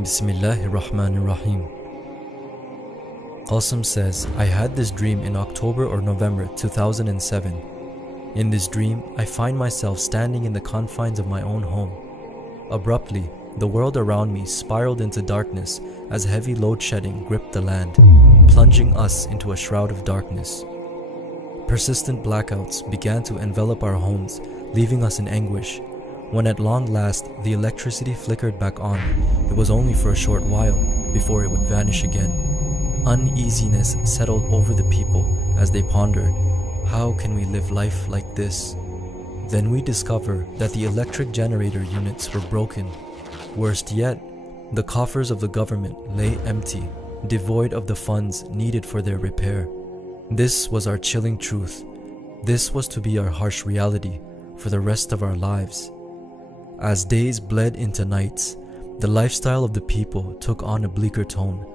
Bismillahirrahmanirrahim. Qasim says, I had this dream in October or November 2007. In this dream, I find myself standing in the confines of my own home. Abruptly, the world around me spiraled into darkness as heavy load shedding gripped the land, plunging us into a shroud of darkness. Persistent blackouts began to envelop our homes, leaving us in anguish. When at long last the electricity flickered back on, it was only for a short while before it would vanish again. Uneasiness settled over the people as they pondered, how can we live life like this? Then we discover that the electric generator units were broken. Worst yet, the coffers of the government lay empty, devoid of the funds needed for their repair. This was our chilling truth. This was to be our harsh reality for the rest of our lives. As days bled into nights, the lifestyle of the people took on a bleaker tone.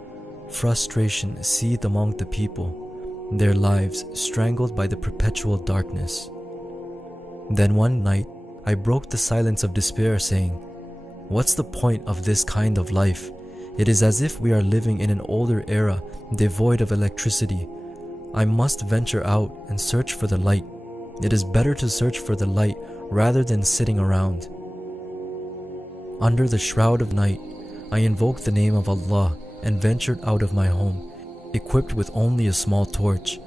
Frustration seethed among the people, their lives strangled by the perpetual darkness. Then one night, I broke the silence of despair saying, what's the point of this kind of life? It is as if we are living in an older era, devoid of electricity. I must venture out and search for the light. It is better to search for the light rather than sitting around. Under the shroud of night, I invoked the name of Allah and ventured out of my home, equipped with only a small torch.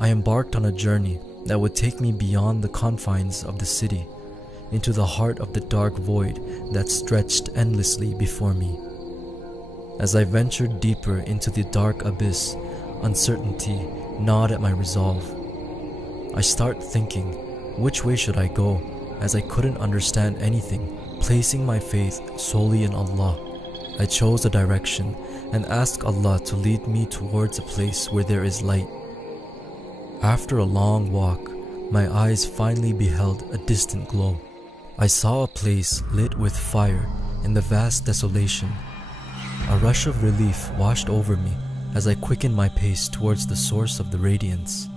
I embarked on a journey that would take me beyond the confines of the city, into the heart of the dark void that stretched endlessly before me. As I ventured deeper into the dark abyss, uncertainty gnawed at my resolve. I start thinking, which way should I go, as I couldn't understand anything. Placing my faith solely in Allah, I chose a direction and asked Allah to lead me towards a place where there is light. After a long walk, my eyes finally beheld a distant glow. I saw a place lit with fire in the vast desolation. A rush of relief washed over me as I quickened my pace towards the source of the radiance.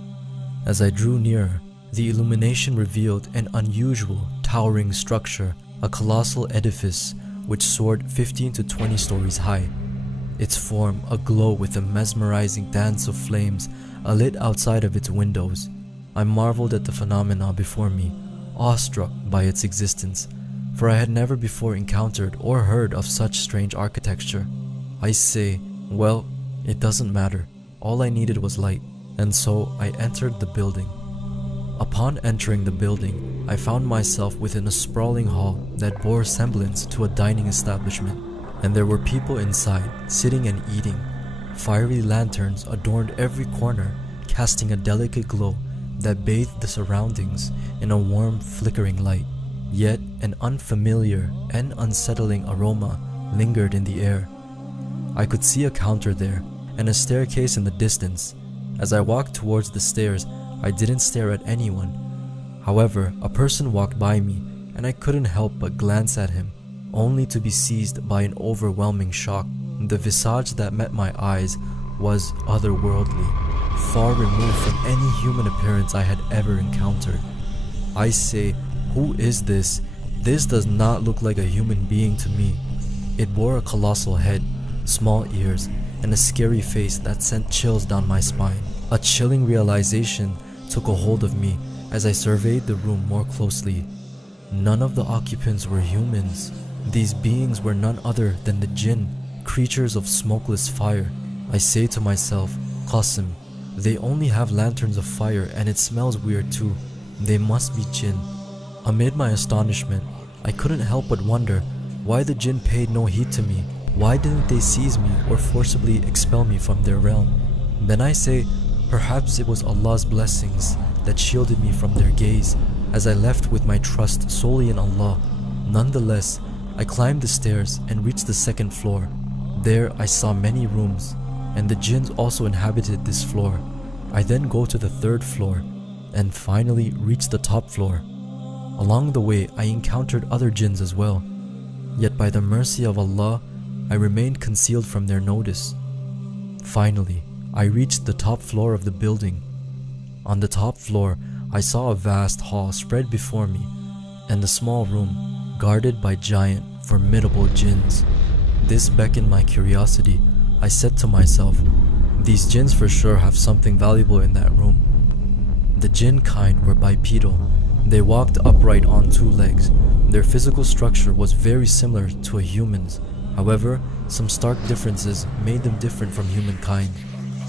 As I drew nearer, the illumination revealed an unusual, towering structure, a colossal edifice which soared 15 to 20 stories high, its form aglow with a mesmerizing dance of flames alit outside of its windows. I marveled at the phenomena before me, awestruck by its existence, for I had never before encountered or heard of such strange architecture. I say, well, it doesn't matter, all I needed was light, and so I entered the building. Upon entering the building, I found myself within a sprawling hall that bore semblance to a dining establishment, and there were people inside, sitting and eating. Fiery lanterns adorned every corner, casting a delicate glow that bathed the surroundings in a warm, flickering light. Yet an unfamiliar and unsettling aroma lingered in the air. I could see a counter there, and a staircase in the distance. As I walked towards the stairs, I didn't stare at anyone. However, a person walked by me, and I couldn't help but glance at him, only to be seized by an overwhelming shock. The visage that met my eyes was otherworldly, far removed from any human appearance I had ever encountered. I say, who is this? This does not look like a human being to me. It bore a colossal head, small ears, and a scary face that sent chills down my spine. A chilling realization took a hold of me as I surveyed the room more closely. None of the occupants were humans. These beings were none other than the jinn, creatures of smokeless fire. I say to myself, Qasim, they only have lanterns of fire and it smells weird too. They must be jinn. Amid my astonishment, I couldn't help but wonder why the jinn paid no heed to me. Why didn't they seize me or forcibly expel me from their realm? Then I say, perhaps it was Allah's blessings that shielded me from their gaze, as I left with my trust solely in Allah. Nonetheless, I climbed the stairs and reached the second floor. There I saw many rooms, and the jinns also inhabited this floor. I then go to the third floor, and finally reach the top floor. Along the way, I encountered other jinns as well. Yet by the mercy of Allah, I remained concealed from their notice. Finally, I reached the top floor of the building. On the top floor, I saw a vast hall spread before me, and a small room guarded by giant, formidable jinns. This beckoned my curiosity. I said to myself, these jinns for sure have something valuable in that room. The jinn kind were bipedal. They walked upright on two legs. Their physical structure was very similar to a human's. However, some stark differences made them different from humankind.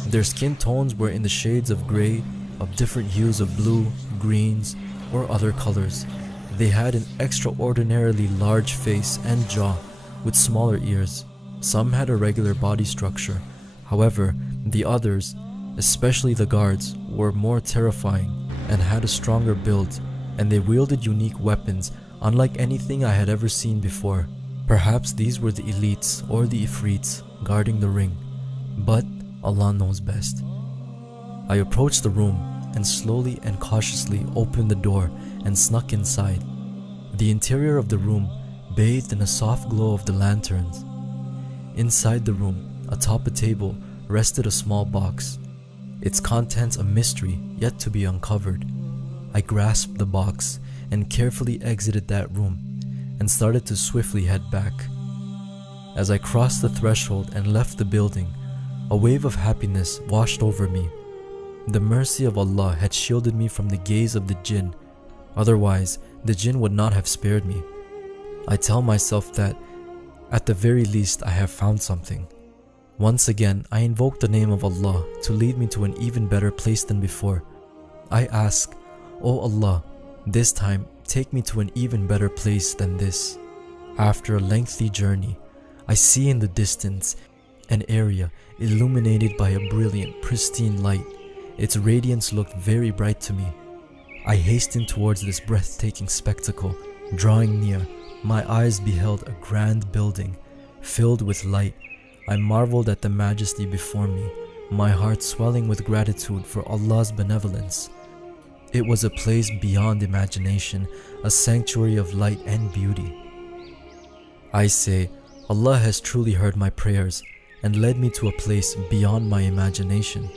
Their skin tones were in the shades of gray, of different hues of blue, greens, or other colors. They had an extraordinarily large face and jaw with smaller ears. Some had a regular body structure. However, the others, especially the guards, were more terrifying and had a stronger build, and they wielded unique weapons unlike anything I had ever seen before. Perhaps these were the elites or the ifrits guarding the ring, but Allah knows best. I approached the room and slowly and cautiously opened the door and snuck inside. The interior of the room bathed in a soft glow of the lanterns. Inside the room, atop a table, rested a small box, its contents a mystery yet to be uncovered. I grasped the box and carefully exited that room and started to swiftly head back. As I crossed the threshold and left the building, a wave of happiness washed over me. The mercy of Allah had shielded me from the gaze of the jinn. Otherwise, the jinn would not have spared me. I tell myself that, at the very least, I have found something. Once again, I invoke the name of Allah to lead me to an even better place than before. I ask, O Allah, this time take me to an even better place than this. After a lengthy journey, I see in the distance an area illuminated by a brilliant, pristine light. Its radiance looked very bright to me. I hastened towards this breathtaking spectacle. Drawing near, my eyes beheld a grand building filled with light. I marveled at the majesty before me, my heart swelling with gratitude for Allah's benevolence. It was a place beyond imagination, a sanctuary of light and beauty. I say, Allah has truly heard my prayers and led me to a place beyond my imagination.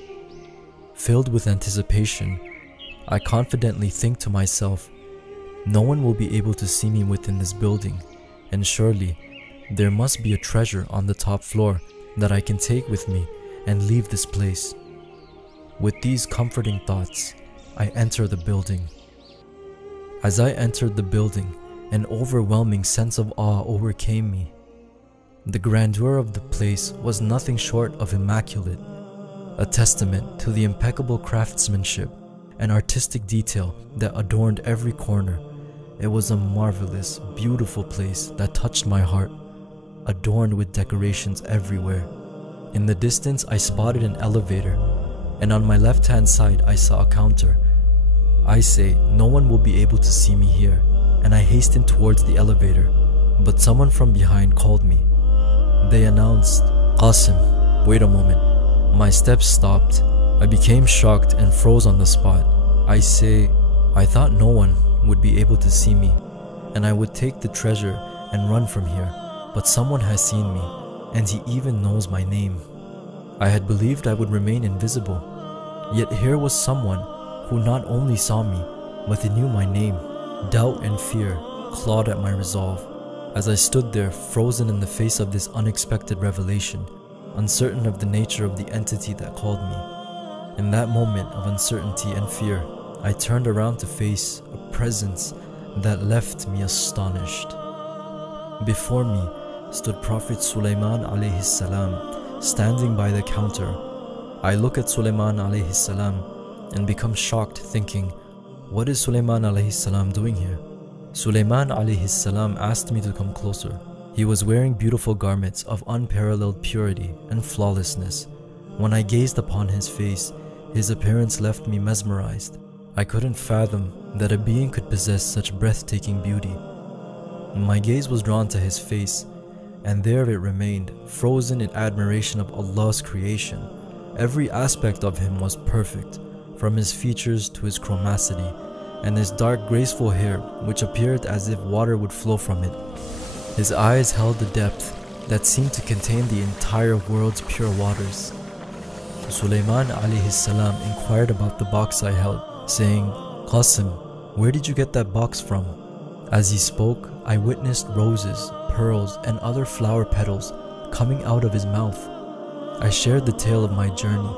Filled with anticipation, I confidently think to myself, no one will be able to see me within this building, and surely there must be a treasure on the top floor that I can take with me and leave this place. With these comforting thoughts, I enter the building. As I entered the building, an overwhelming sense of awe overcame me. The grandeur of the place was nothing short of immaculate, a testament to the impeccable craftsmanship and artistic detail that adorned every corner. It was a marvelous, beautiful place that touched my heart, adorned with decorations everywhere. In the distance, I spotted an elevator, and on my left-hand side, I saw a counter. I say, no one will be able to see me here, and I hastened towards the elevator, but someone from behind called me. They announced, Qasim, wait a moment. My steps stopped. I became shocked and froze on the spot. I say, I thought no one would be able to see me, and I would take the treasure and run from here, but someone has seen me, and he even knows my name. I had believed I would remain invisible, yet here was someone who not only saw me, but he knew my name. Doubt and fear clawed at my resolve, as I stood there frozen in the face of this unexpected revelation, uncertain of the nature of the entity that called me. In that moment of uncertainty and fear, I turned around to face a presence that left me astonished. Before me stood Prophet Sulaiman alayhi salam, standing by the counter. I look at Sulaiman alayhi salam and become shocked, thinking, what is Sulaiman alayhi salam doing here? Sulaiman alayhi salam asked me to come closer. He was wearing beautiful garments of unparalleled purity and flawlessness. When I gazed upon his face, his appearance left me mesmerized. I couldn't fathom that a being could possess such breathtaking beauty. My gaze was drawn to his face, and there it remained, frozen in admiration of Allah's creation. Every aspect of him was perfect, from his features to his chromacity, and his dark graceful hair, which appeared as if water would flow from it. His eyes held a depth that seemed to contain the entire world's pure waters. Sulaiman alayhi salam inquired about the box I held, saying, Qasim, where did you get that box from? As he spoke, I witnessed roses, pearls, and other flower petals coming out of his mouth. I shared the tale of my journey.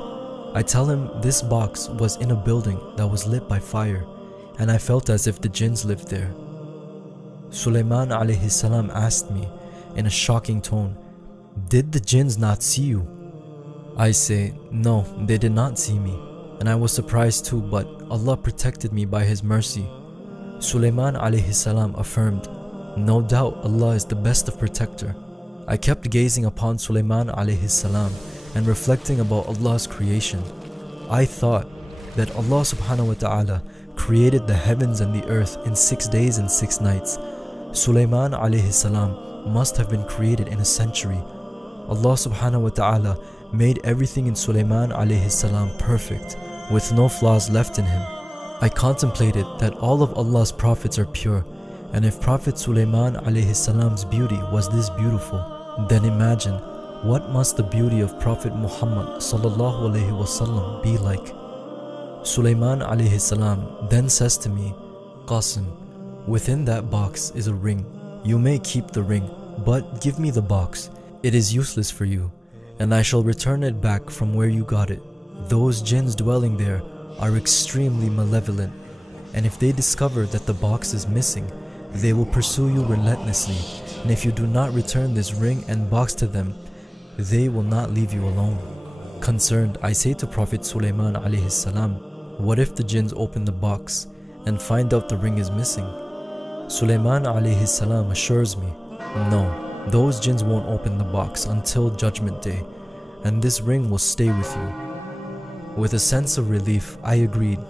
I tell him this box was in a building that was lit by fire, and I felt as if the jinns lived there. Sulaiman alayhi salam asked me in a shocking tone, "Did the jinns not see you?" I say, "No, they did not see me," and I was surprised too, but Allah protected me by His mercy. Sulaiman alayhi salam affirmed, "No doubt Allah is the best of protector." I kept gazing upon Sulaiman alayhi salam and reflecting about Allah's creation. I thought that Allah subhanahu wa ta'ala created the heavens and the earth in 6 days and 6 nights. Sulaiman alayhi salam must have been created in a century. Allah subhanahu wa ta'ala made everything in Sulaiman alayhi salam perfect, with no flaws left in him. I contemplated that all of Allah's prophets are pure, and if Prophet Sulaiman alayhi salam's beauty was this beautiful, then imagine what must the beauty of Prophet Muhammad sallallahu alayhi wasallam be like. Sulaiman alayhi salam then says to me, "Qasim, within that box is a ring. You may keep the ring, but give me the box. It is useless for you, and I shall return it back from where you got it. Those jinns dwelling there are extremely malevolent, and if they discover that the box is missing, they will pursue you relentlessly, and if you do not return this ring and box to them, they will not leave you alone." Concerned, I say to Prophet Sulaiman alayhi salam, "What if the jinns open the box and find out the ring is missing?" Sulaiman alayhi salam assures me, "No, those jinns won't open the box until Judgment Day, and this ring will stay with you." With a sense of relief, I agreed,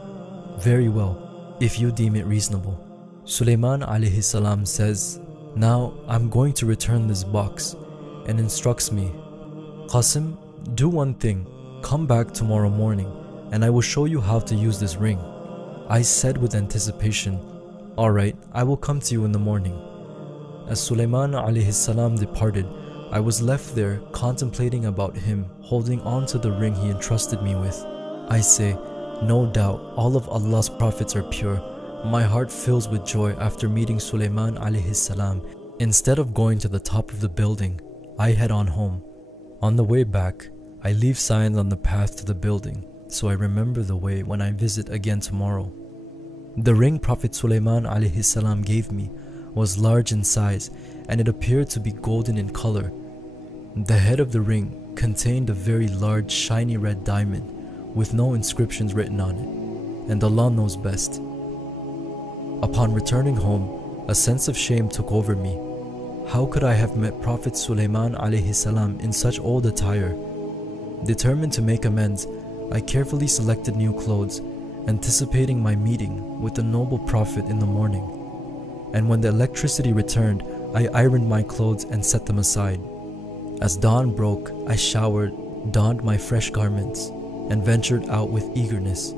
"Very well, if you deem it reasonable." Sulaiman alayhi salam says, "Now I'm going to return this box," and instructs me, "Qasim, do one thing, come back tomorrow morning and I will show you how to use this ring." I said with anticipation, "Alright, I will come to you in the morning." As Sulaiman alayhi salam departed, I was left there contemplating about him holding on to the ring he entrusted me with. I say, "No doubt all of Allah's prophets are pure." My heart fills with joy after meeting Sulaiman alayhi salam. Instead of going to the top of the building, I head on home. On the way back, I leave signs on the path to the building, so I remember the way when I visit again tomorrow. The ring Prophet Sulaiman alayhi salam gave me was large in size, and it appeared to be golden in color. The head of the ring contained a very large shiny red diamond with no inscriptions written on it, and Allah knows best. Upon returning home, a sense of shame took over me. How could I have met Prophet Sulaiman alayhi salam in such old attire? Determined to make amends, I carefully selected new clothes, anticipating my meeting with the noble Prophet in the morning. And when the electricity returned, I ironed my clothes and set them aside. As dawn broke, I showered, donned my fresh garments, and ventured out with eagerness,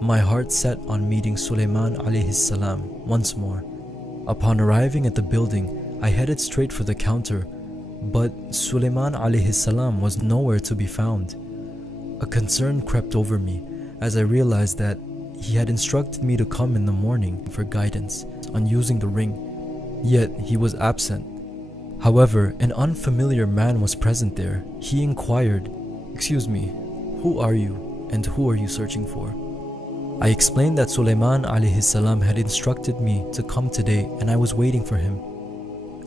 my heart set on meeting Sulaiman alayhi salam once more. Upon arriving at the building, I headed straight for the counter, but Sulaiman alayhi salam was nowhere to be found. A concern crept over me as I realized that he had instructed me to come in the morning for guidance on using the ring, yet he was absent. However, an unfamiliar man was present there. He inquired, "Excuse me, who are you and who are you searching for?" I explained that Sulaiman alayhi salam had instructed me to come today and I was waiting for him.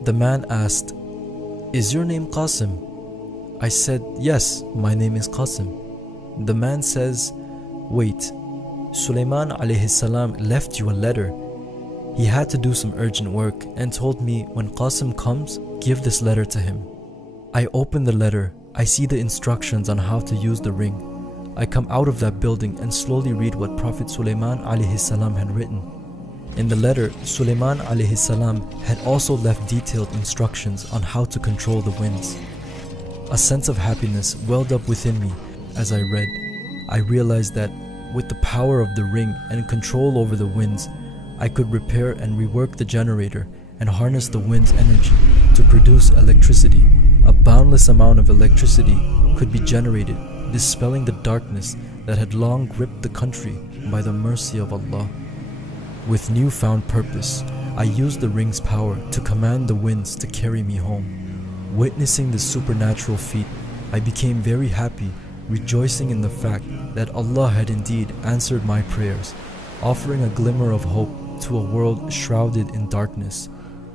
The man asked, "Is your name Qasim?" I said, "Yes, my name is Qasim." The man says, "Wait, Sulaiman alayhi salam left you a letter. He had to do some urgent work and told me when Qasim comes, give this letter to him." I open the letter. I see the instructions on how to use the ring. I come out of that building and slowly read what Prophet Sulaiman alayhi salam had written. In the letter, Sulaiman alayhi salam had also left detailed instructions on how to control the winds. A sense of happiness welled up within me as I read. I realized that with the power of the ring and control over the winds, I could repair and rework the generator and harness the wind's energy to produce electricity. A boundless amount of electricity could be generated, dispelling the darkness that had long gripped the country by the mercy of Allah. With newfound purpose, I used the ring's power to command the winds to carry me home. Witnessing this supernatural feat, I became very happy, rejoicing in the fact that Allah had indeed answered my prayers, offering a glimmer of hope to a world shrouded in darkness.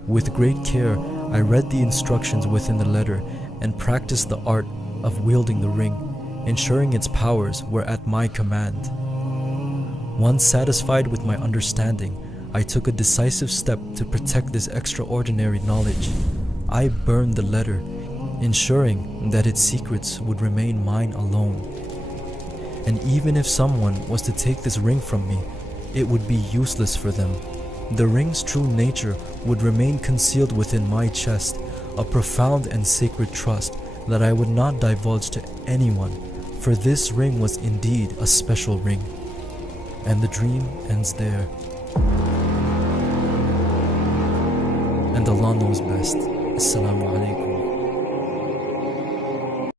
With great care, I read the instructions within the letter and practiced the art of wielding the ring, ensuring its powers were at my command. Once satisfied with my understanding, I took a decisive step to protect this extraordinary knowledge. I burned the letter, ensuring that its secrets would remain mine alone. And even if someone was to take this ring from me, it would be useless for them. The ring's true nature would remain concealed within my chest, a profound and sacred trust that I would not divulge to anyone, for this ring was indeed a special ring. And the dream ends there. And Allah knows best. Assalamu alaikum.